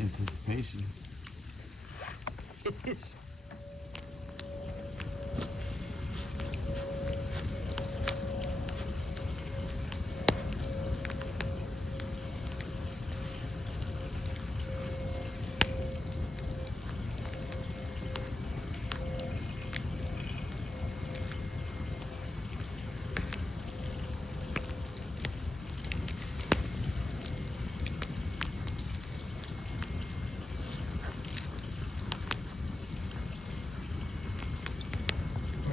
Anticipation. It is.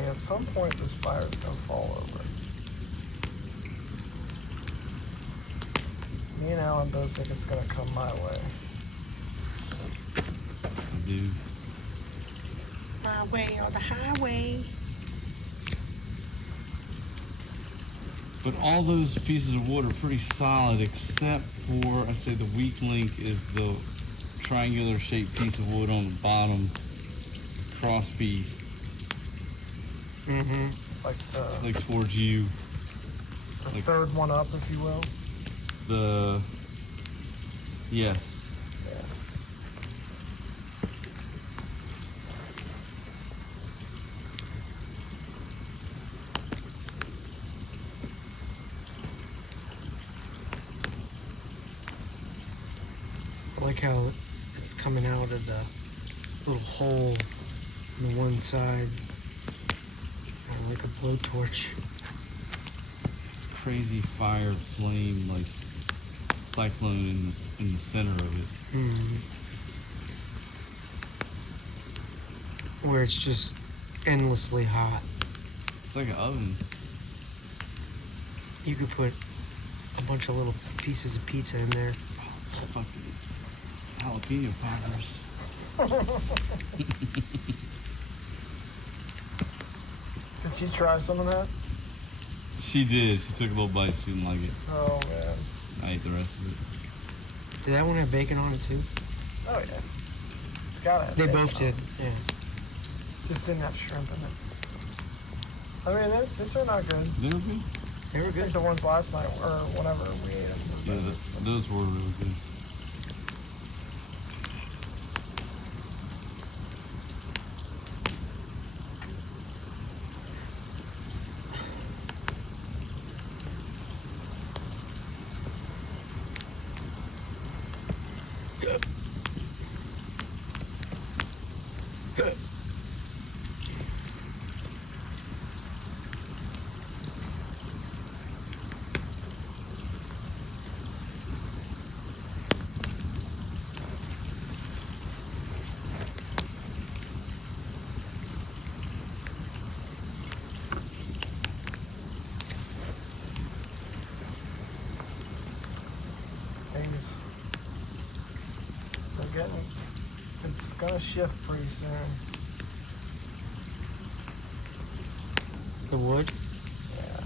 At some point, this fire's gonna fall over. Me and Alan both think it's gonna come my way. I do. My way or the highway. But all those pieces of wood are pretty solid, except for, I'd say the weak link is the triangular shaped piece of wood on the bottom cross piece. Mm-hmm. Like towards you. the third one up, if you will. Yes. Yeah. I like how it's coming out of the little hole on the one side. Like a blowtorch. It's a crazy fire flame, like cyclone in the center of it. Where it's just endlessly hot. It's like an oven. You could put a bunch of little pieces of pizza in there. Oh, it's so fucking jalapeno poppers. Did she try some of that? She did. She took a little bite. She didn't like it. Oh, man. I ate the rest of it. Did that one have bacon on it too? Oh, yeah. It's gotta have They bacon both on did, it. yeah. Just didn't have shrimp in it. I mean, they turned out good. They were good. They were I think good. the ones last night, or whenever we ate them. Yeah, those were really good. Things are getting, it's gonna shift pretty soon. The wood? Yeah.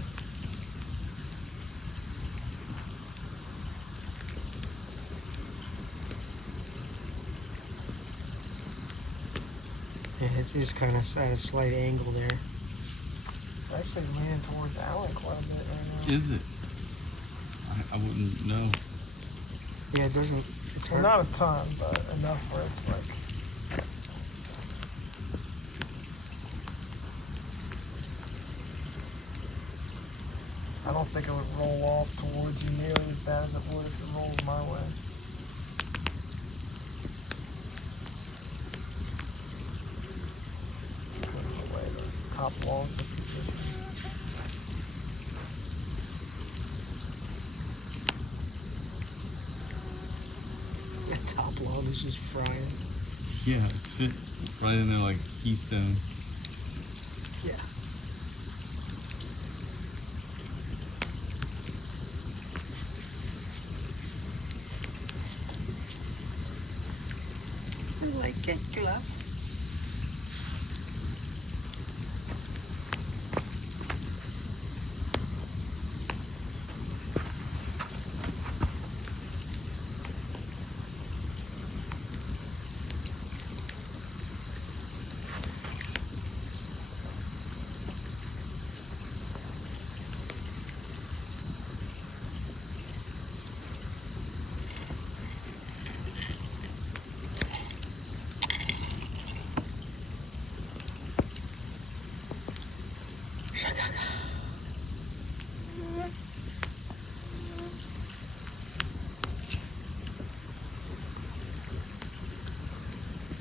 Yeah, it's just kind of at a slight angle there. It's actually leaning towards Alan quite a bit right now. Is it? I wouldn't know. Yeah, it doesn't, it's Well, hard. not a ton, but enough where it's like. I don't think it would roll off towards you nearly as bad as it would if it rolled my way. Because of the way the top logs are positioned. That top log is just frying. Yeah, it fit right in there like keystone. Yeah. I like it, Glove.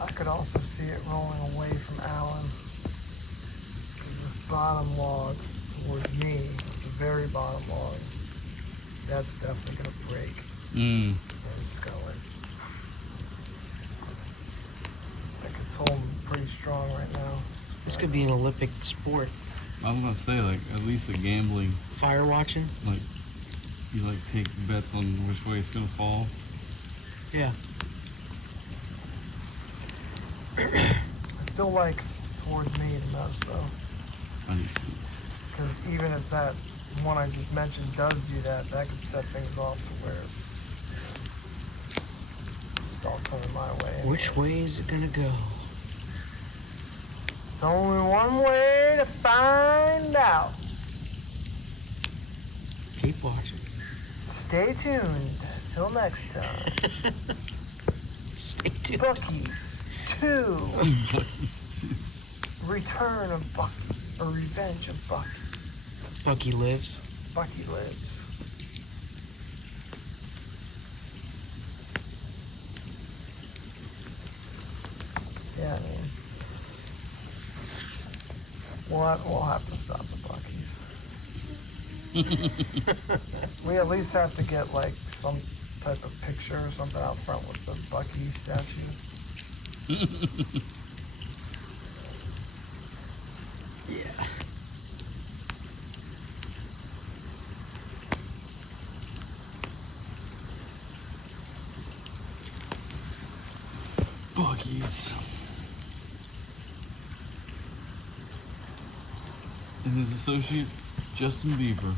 I could also see it rolling away from Alan. Because this bottom log towards me, the very bottom log, that's definitely going to break. And it's going to like, I think it's holding pretty strong right now. This could be an Olympic sport. I was gonna say, like, at least a gambling, Fire watching? like, you like take bets on which way it's gonna fall. Yeah. I still like towards me the most though. Because even if that one I just mentioned does do that, that could set things off to where it's all coming my way. Anyways. Which way is it gonna go? There's only one way to find out. Keep watching. Stay tuned till next time. Stay tuned. Bucky's 2. Bucky's 2. Return of Bucky, or Revenge of Bucky. Bucky lives. Bucky lives. Yeah, I mean, we'll have to stop the Buckies. We at least have to get like some type of picture or something out front with the Bucky statue. Yeah. Bucky's. And his associate, Justin Bieber.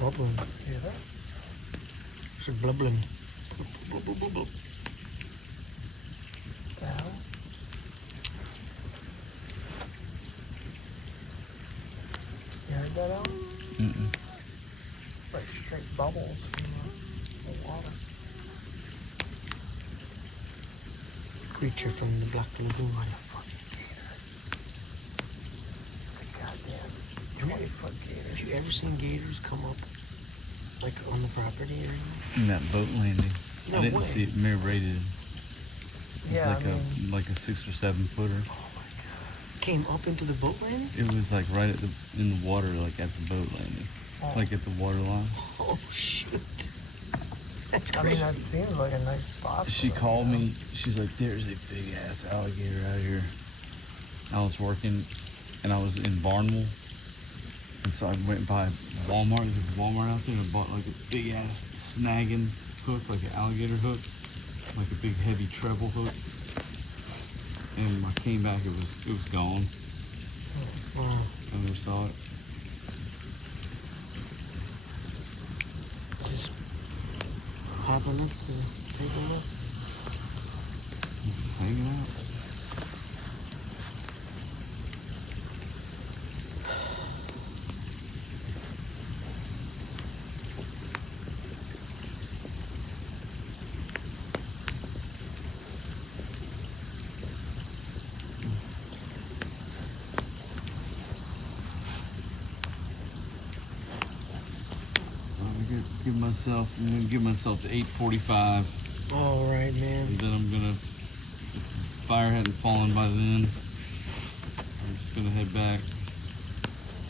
Bubbling. Hear that? It's bubbling. Down. You heard that out? Like straight bubbles from the water. Creature from the Black Lagoon. Like a fucking gator. A goddamn 20-foot gator. Have you ever seen gators come up, like on the property or anything? In that boat landing. No I didn't way. see it mirror rated. It was Yeah, like I mean, a 6 or 7 footer. oh my god. Came up into the boat landing? It was like right at in the water, like at the boat landing, Oh. like at the water line. Oh shoot! That's I mean, crazy. that seems like a nice spot. She for them, called you know? me. She's like, "There's a big ass alligator out here." I was working, and I was in Barnwell, and so I went by Walmart. There's a Walmart out there, and I bought like a big ass snagging hook, like an alligator hook, like a big heavy treble hook. And when I came back, it was gone. Oh, I never saw it. just popping up to take a look. Just hanging out. I'm gonna give myself to 8:45, All right, man. and then I'm gonna, if the fire hadn't fallen by then, I'm just gonna head back,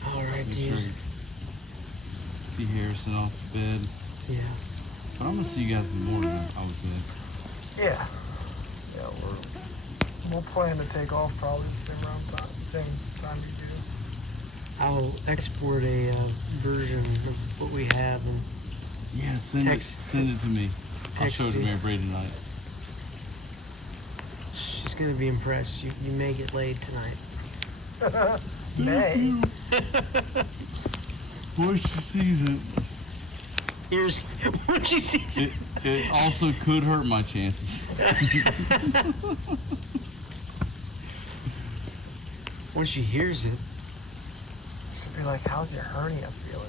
All right, make dude. sure I see Harrison off to bed. Yeah. But I'm gonna see you guys in the morning, I would think. Yeah. Yeah, we'll plan to take off probably the same time you do. I'll export a version of what we have and Yeah, send it to me. I'll text show it to you. Mary Brady tonight. she's gonna be impressed. You make it late tonight. May. Once she sees it, Here's what you see. it also could hurt my chances. Once she hears it, She'll be like, how's your hernia feeling?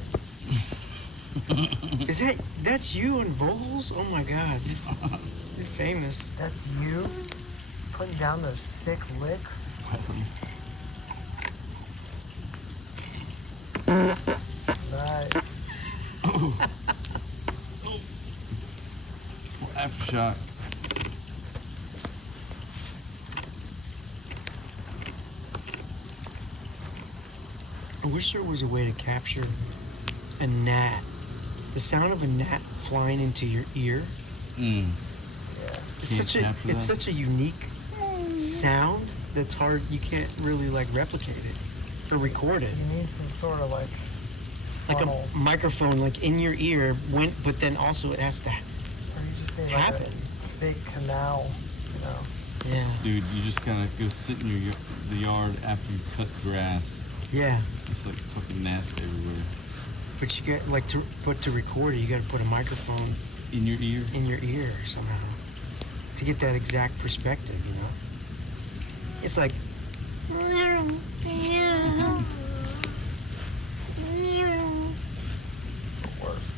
that's you on vocals? Oh my god. You're famous. That's you putting down those sick licks? Nice. Oh. Aftershock. I wish there was a way to capture a gnat. The sound of a gnat flying into your ear. Mm. Yeah. It's such a unique sound that's hard. You can't really like replicate it or record it. You need some sort of like funnel. Like a microphone, like in your ear. But then also it has to. Or you just need like a happen. fake canal, you know? Yeah. Dude, you just gotta go sit in the yard after you cut grass. Yeah. It's like fucking gnats everywhere. But you get like to record it, you got to put a microphone In your ear? in your ear somehow to get that exact perspective. You know. It's like. It's the worst.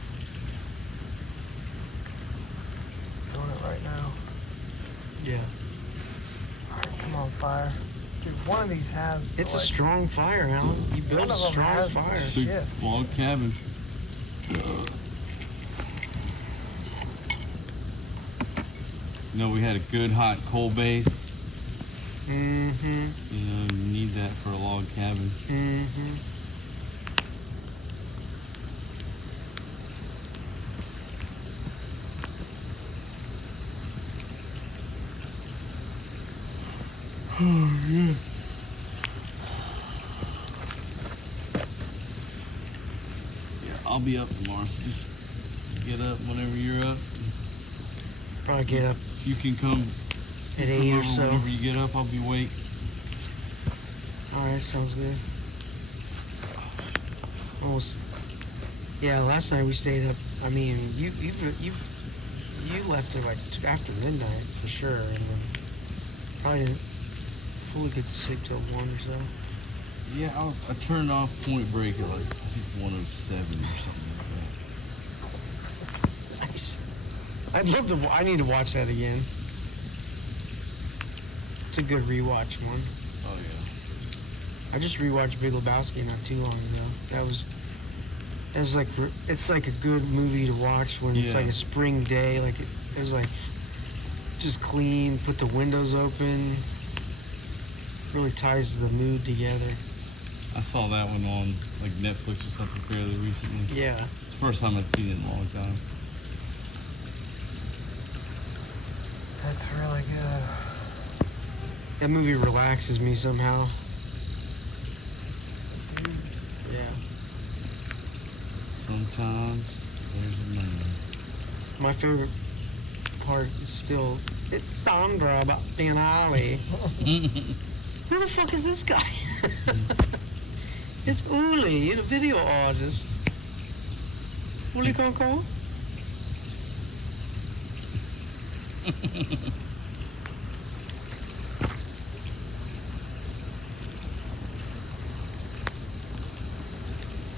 Doing it right now. Yeah. Alright, come on, fire. Dude, one of these has. It's a like, strong fire, Alan. You built One a of them strong has to fire. Big shift. log cabin. You know, we had a good hot coal base. Mm-hmm. You know, you need that for a log cabin. Mm-hmm. Oh, yeah. Yeah, I'll be up tomorrow, so just get up whenever you're up. Probably get up If you can come at 8 or over so. whenever you get up, I'll be awake. All right, sounds good. Almost. Yeah, last night we stayed up. I mean, you left at like after midnight for sure, and then probably didn't fully get to sleep till 1 or so. Yeah, I turned off Point Break at like, I think 107 or something like that. Nice. I'd love to. I need to watch that again. It's a good rewatch one. Oh, yeah. I just rewatched Big Lebowski not too long ago. That was like it's like a good movie to watch when it's Yeah. like a spring day. Like it was like just clean, put the windows open. Really ties the mood together. I saw that one on like Netflix or something fairly recently. Yeah. It's the first time I'd seen it in a long time. That's really good. That movie relaxes me somehow. Yeah. Sometimes there's a man. My favorite part is still it's Sandra about being Ollie. Who the fuck is this guy? It's Uli, the video artist. Uli Coco?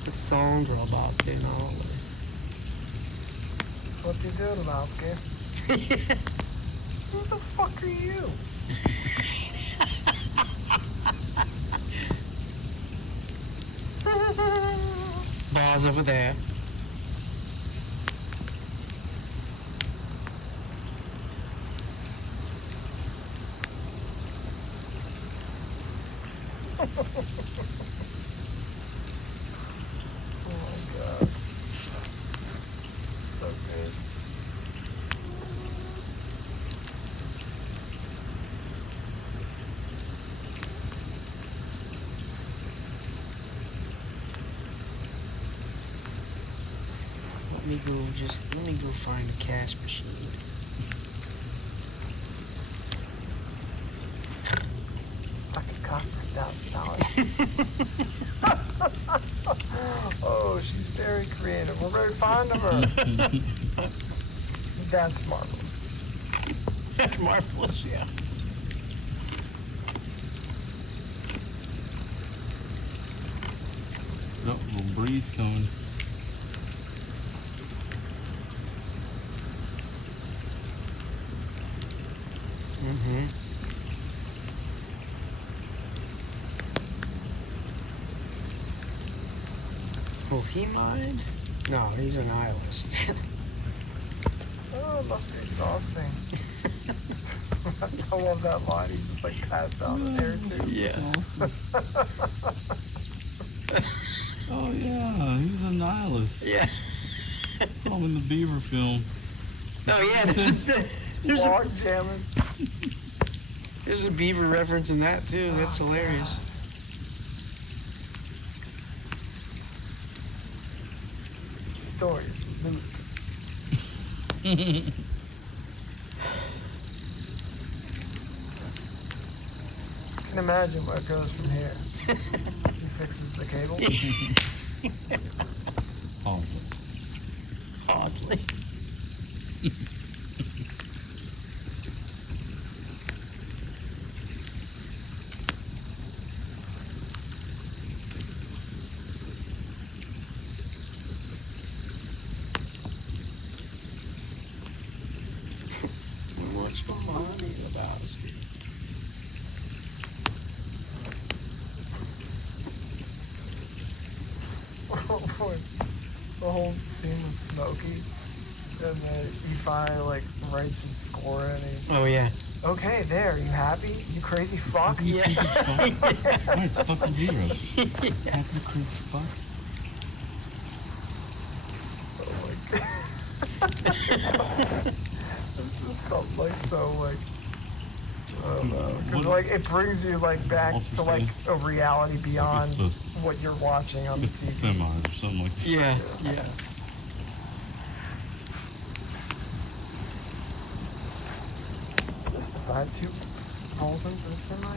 It's Sandra about being Ollie. That's what you do, Lebowski. Who the fuck are you? Bars over there. Oh my god. So good. Let me go find a cash machine. Suck a cock for $1,000. Oh, she's very creative. We're very fond of her. That's marvelous. That's marvelous, yeah. Oh, little breeze coming. Mm-hmm. Will he mind? No, he's a nihilist. Oh, it must be exhausting. I love that line. He's just like passed out in there too. Yeah. That's awesome. Oh yeah, he's a nihilist. Yeah. Saw him in the Beaver film. Oh yeah, there's a beaver reference in that too. That's hilarious. Stories, ludicrous. I can imagine where it goes from here. He fixes the cable. Oh, Oddly. What's money about? The whole scene with Smokey, and then he finally like writes his score and he's Oh yeah. okay, there, you happy? You crazy fuck? Yeah. Why it's fucking zero? Happy crazy fuck. Oh my god. It's just something like so like I don't know. Because What- like it brings you like back Also to like say- a reality beyond the- what you're watching on the It's the TV. semis or something like that. Yeah. Yeah. This decides who rolls into the semi.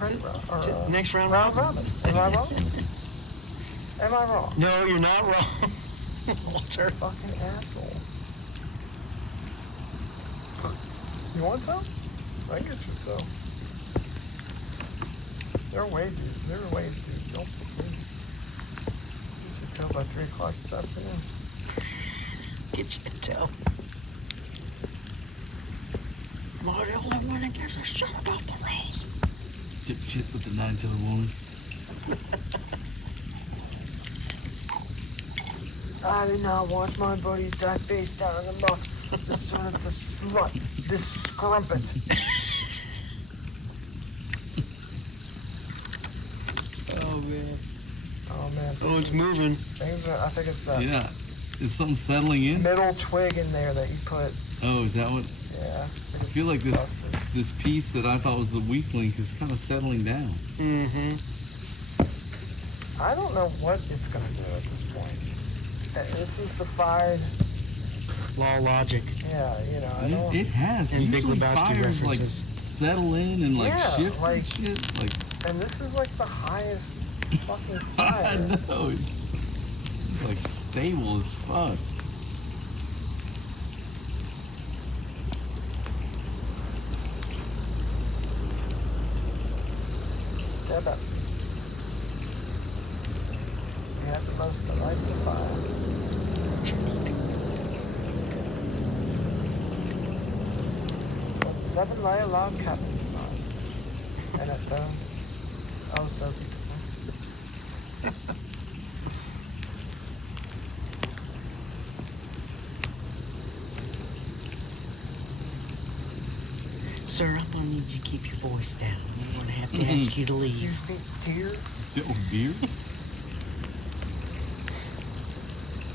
Right? Or, Next round round robin. robin. Am I wrong? Am I wrong? No, you're not wrong, Walter. Fucking asshole. You want some? I can get you some. There are ways, dude. There are ways, dude. Don't you can tell by 3 o'clock this afternoon. Get you a tell. Marty, all I want to give a shit about the rolls. Dipshit with the 9-tailed woman. I did not want my buddies die face down in the muck. The son of the slut. This scrumpet. Oh man. Oh man. Oh, it's moving. Things are, I think it's that Yeah. Is something settling in? middle twig in there that you put. Oh, is that what? Yeah. I feel like this piece that I thought was the weak link is kind of settling down. Mm-hmm. I don't know what it's gonna do at this point. This is defied. Law of logic. Yeah, you know, I don't. It has. And Big Usually Lebowski fires like references. settle in and like Yeah, shift like- and shit. Like And this is like the highest fucking fire. I know it's like stable as fuck. Yeah, Betsy. You have the most to light the fire. That's a 7-layer log cabin design. And it burned. Oh, so beautiful. Sir, I'm gonna need you to keep your voice down. I'm gonna have to ask you to leave. Excuse me, dear. Oh, beer?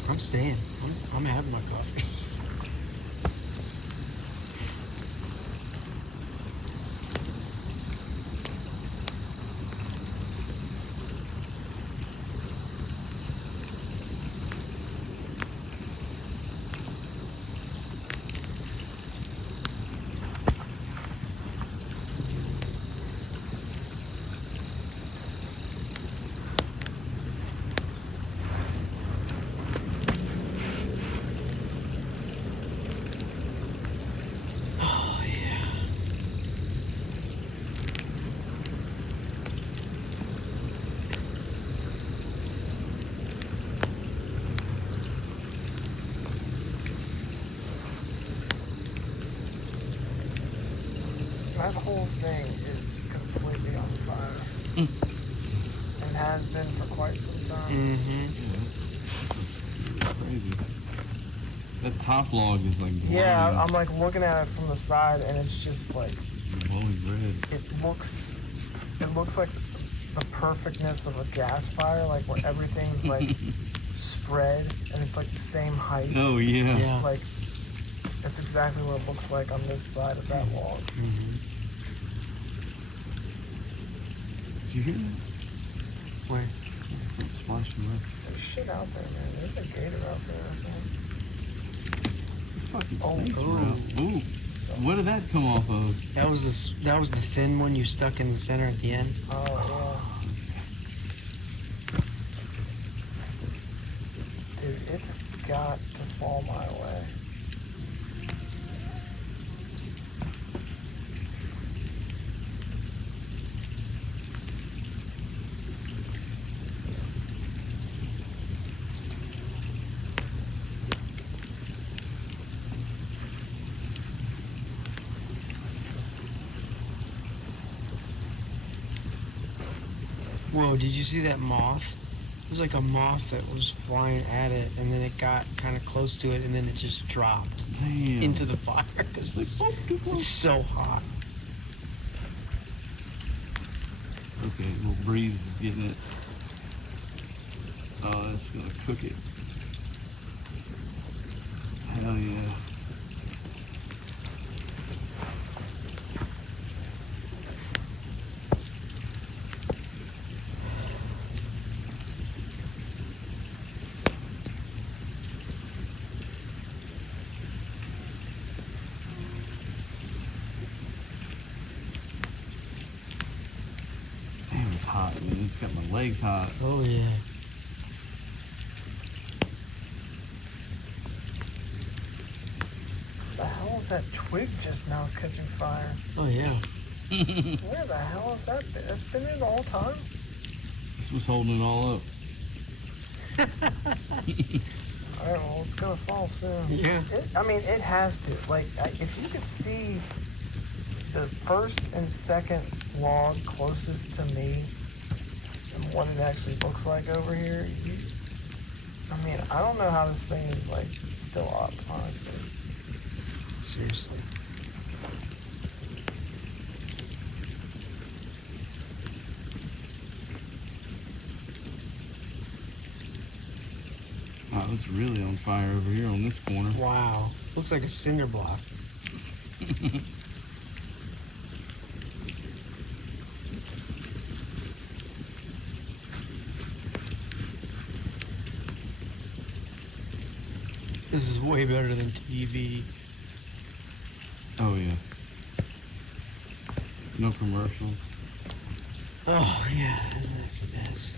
I'm staying. I'm having my coffee. That whole thing is completely on fire. And has been for quite some time. Mm-hmm. Yeah, this is crazy. That top log is like glowing. Yeah, I'm like looking at it from the side, and it's just like glowing red. it looks like the perfectness of a gas fire, like where everything's like spread and it's like the same height. Oh yeah. Yeah. Like that's exactly what it looks like on this side of that log. Mm-hmm. Did you hear that? Where? Something splashing red. There's shit out there, man. There's a gator out there, I think. Fucking Oh, snakes ooh. around. Ooh. What did that come off of? That was the thin one you stuck in the center at the end. Oh, yeah. Dude, it's got to fall my way. Whoa, did you see that moth? It was like a moth that was flying at it, and then it got kind of close to it, and then it just dropped Damn. into the fire. It's so hot. Okay, a little breeze is getting it. Oh, that's gonna cook it. Hell yeah. Damn, it's hot, man. It's got my legs hot. Oh yeah. The hell is that twig just now catching fire? Oh yeah. Where the hell is that been? It's been there the whole time? This was holding it all up. Alright, well, it's gonna fall soon. Yeah. It has to. Like, if you could see the first and second log closest to me and what it actually looks like over here, I don't know how this thing is, like, still up, honestly. Seriously. Wow, it's really on fire over here on this corner. Wow. Looks like a cinder block. This is way better than TV. Oh yeah. No commercials. Oh yeah, that's the best.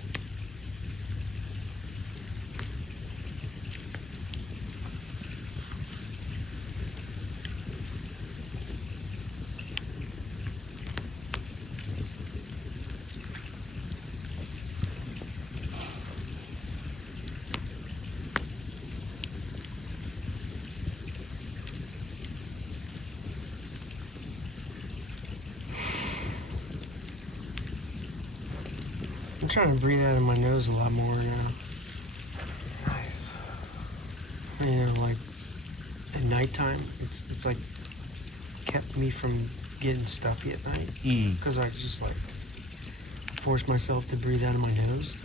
I'm trying to breathe out of my nose a lot more now. Nice. You know, like at nighttime, it's like kept me from getting stuffy at night because I just like force myself to breathe out of my nose.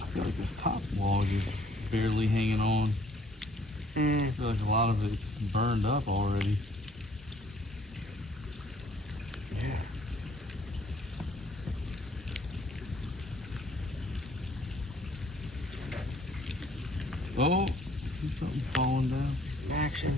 I feel like this top log is barely hanging on. I feel like a lot of it's burned up already. Yeah. Oh, I see something falling down. Action.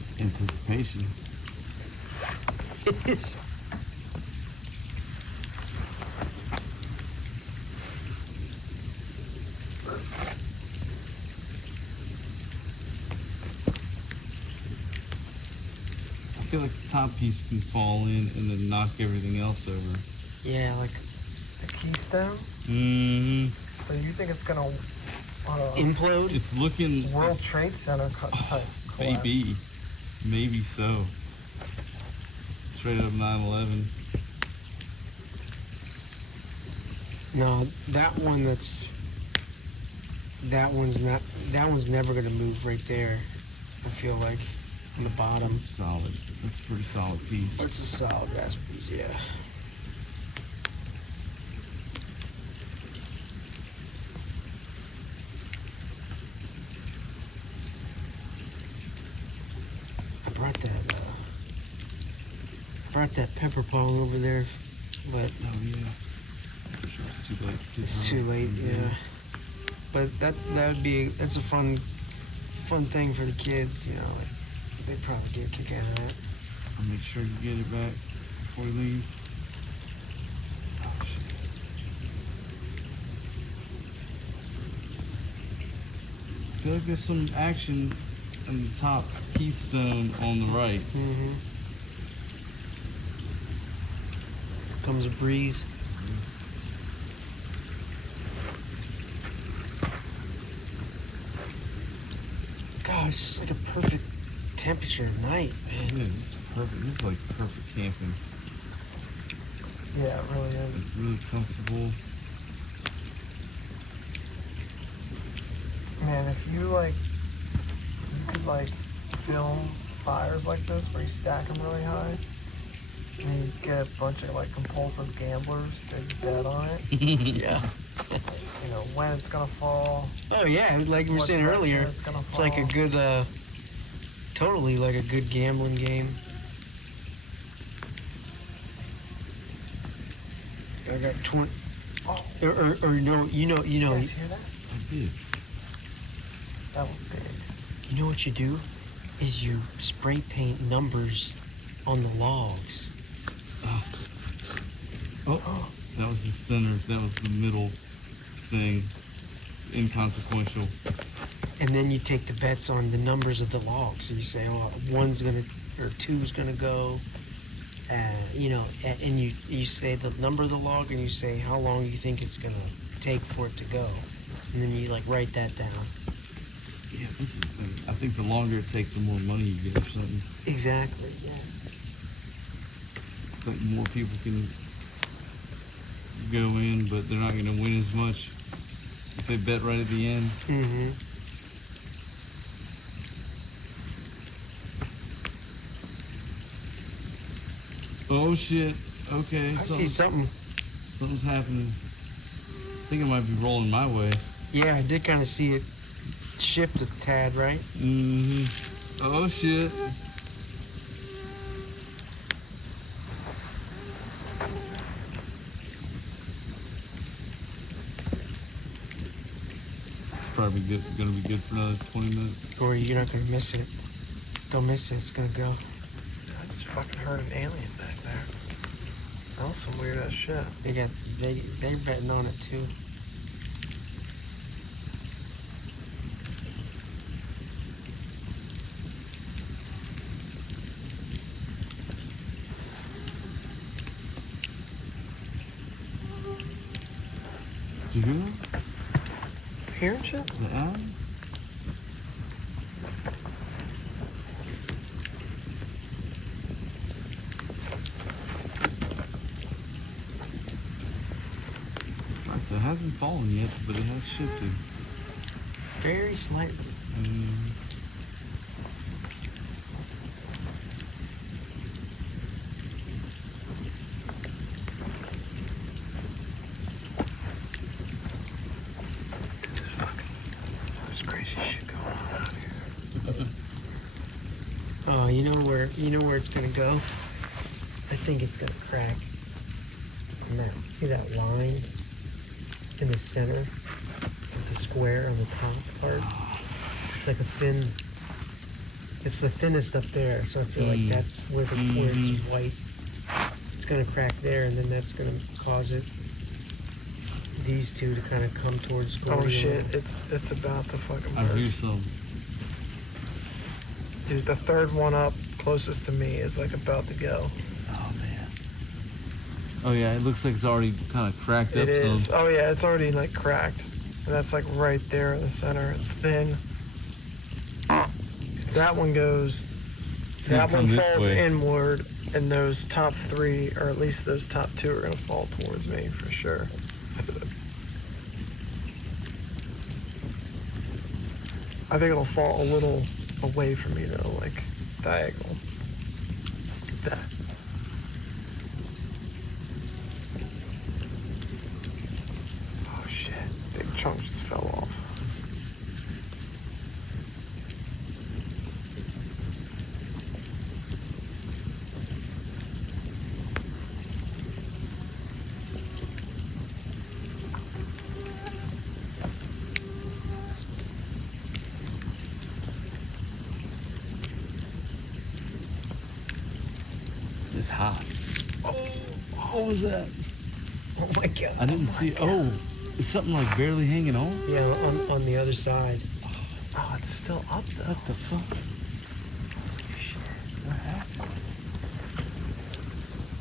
It's anticipation. It is. I feel like the top piece can fall in and then knock everything else over. Yeah, like The keystone. Mm-hmm. So you think it's gonna implode. It's looking. World it's- Trade Center type collapse? Maybe. Maybe so. Straight up 9/11. No, that one's never gonna move right there. I feel like on the bottom. Pretty solid. That's a pretty solid piece. That's a solid brass piece, yeah. I brought that pepper pong over there, but Oh yeah. I'm sure it's too late. it's too late, yeah. But that's a fun thing for the kids, you know. Like, they'd probably get a kick out of that. I'll make sure you get it back before we leave. Oh shit. I feel like there's some action in the top keystone on the right. Mm-hmm. Comes a breeze. God, it's just like a perfect temperature at night, It man. is. This is perfect. This is like perfect camping. Yeah, it really is. Like really comfortable. Man, if you could film fires like this where you stack them really high, and you get a bunch of like compulsive gamblers to bet on it. Yeah. You know when it's gonna fall. Oh yeah, like we were what saying direction earlier, it's gonna it's like a fall. good, totally like a good gambling game. I got 20, Oh, or no, you know, you guys hear that? I did. That was big. you know what you do is you spray paint numbers on the logs. Oh, that was the center. That was the middle thing. It's inconsequential. And then you take the bets on the numbers of the logs. So you say, oh, one's gonna, or two's gonna go, you know, and you say the number of the log, and you say how long you think it's gonna take for it to go, and then you like write that down. Yeah, this is. I think the longer it takes, the more money you get or something. Exactly. Yeah. It's like more people can go in, but they're not going to win as much if they bet right at the end. Mm-hmm. Oh shit! Okay, I see something. something's happening. I think it might be rolling my way. Yeah, I did kind of see it shift a tad, right? Mm-hmm. Oh shit! It's probably gonna be good for another 20 minutes. Corey, you're not gonna miss it. Don't miss it. It's gonna go. I just fucking heard an alien back there. That was some weird ass shit. They're betting on it too. Did you hear that? Hearing shit? The owl? Right, so it hasn't fallen yet, but it has shifted. Very slightly. There's crazy shit going on out here. Oh, you know where it's gonna go? I think it's gonna crack. And see that line? in the center of the square on the top part. It's like a thin. It's the thinnest up there, so I feel like that's where where it's white. It's gonna crack there, and then that's gonna cause these two to kind of come towards. Oh shit! It's about to fucking I hear burst. some. Dude, the third one up closest to me is like about to go. Oh man. Oh yeah, it looks like it's already kind of cracked up It is. some. Oh yeah, it's already like cracked. And that's like right there in the center. It's thin. That one goes. gonna That come one this falls way. inward, and those top three, or at least those top two, are gonna fall towards me for sure. I think it'll fall a little away from me though, like diagonal. Like that. Oh shit! Big chunk just fell off. It's hot. Oh, what was that? Oh my god! I didn't see. Oh, is something like barely hanging on? Yeah, on the other side. Oh, it's still up though. What the fuck? What happened?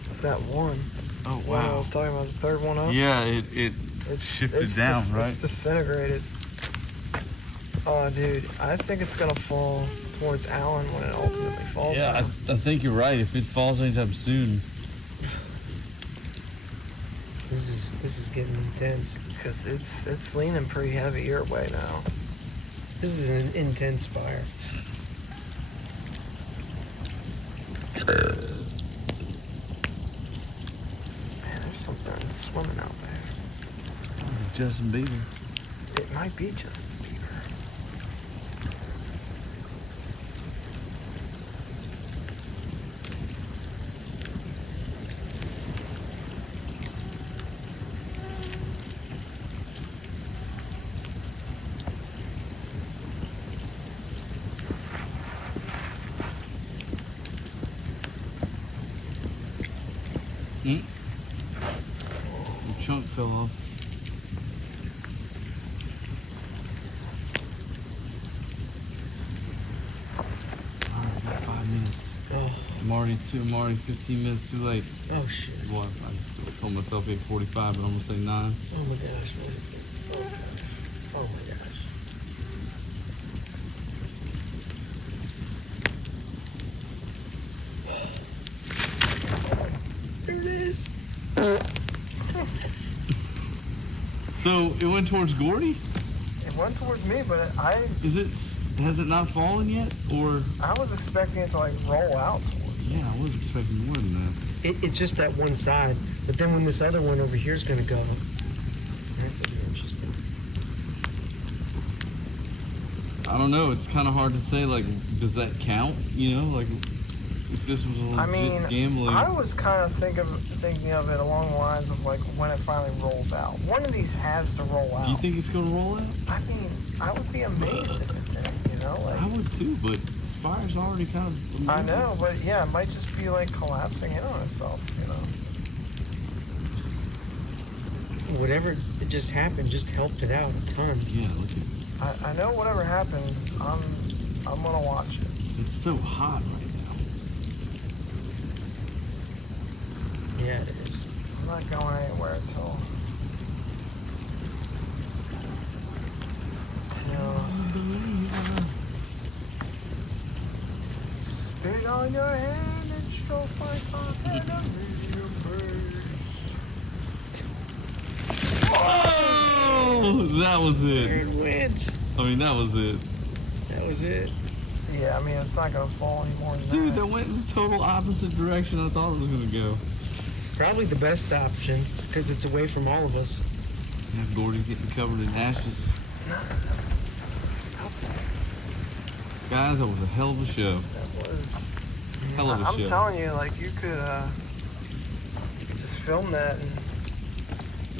It's that one. Oh One I wow. was talking about, the third one up. Yeah, it shifted down, right? It's disintegrated. Oh, dude, I think it's gonna fall towards Alan when it ultimately falls. Yeah, I down. think you're right. If it falls anytime soon, This is getting intense. Because it's leaning pretty heavy your way now. This is an intense fire. Man, there's something swimming out there. Justin Bieber. It might be Justin Bieber. The chunk fell off. Alright, got 5 minutes. Oh, I'm already 15 minutes too late. oh shit. Well, I still told myself 8:45, but I'm gonna say 9. Oh my gosh. Oh gosh. Oh my gosh. There it is. So it went towards Gordy? It went towards me, but Has it not fallen yet? Or I was expecting it to like roll out towards me. yeah, I was expecting more than that. It's just that one side, but then when this other one over here is gonna go, that's gonna be interesting. I don't know. It's kind of hard to say. Like, does that count? You know, like if this was a legit I mean, gambling. I was kind of thinking of it along the lines of like when it finally rolls out. One of these has to roll out. Do you think it's gonna roll out? I mean, I would be amazed if it did. You know, like I would too, but this fire's already kind of amazing. I know, but yeah, it might just be like collapsing in on itself. You know. Whatever it just happened just helped it out a ton. Yeah, look at I know whatever happens, I'm gonna watch it. it's so hot right Yeah, it is. I'm not going anywhere until spit on your hand and stroke my cock and a medium bass. Oh, that was it. Iron wins. I mean, that was it. That was it. Yeah, I mean it's not gonna fall anymore than Dude, that. that went in the total opposite direction I thought it was gonna go. Probably the best option because it's away from all of us. Yeah, Gordy getting covered in ashes. Guys, that was a hell of a show. That was. Hell of a I'm show. telling you, like you could just film that and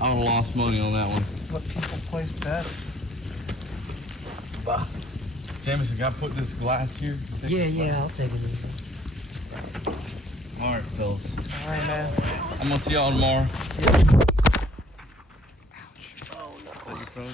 I would have lost money on that one. let people place bets. Bah. Jameson, can I put this glass here? Take Yeah, this glass? yeah, I'll take it easy. All right, fellas. All right, man. I'm gonna see y'all tomorrow. Yeah. Is that your phone?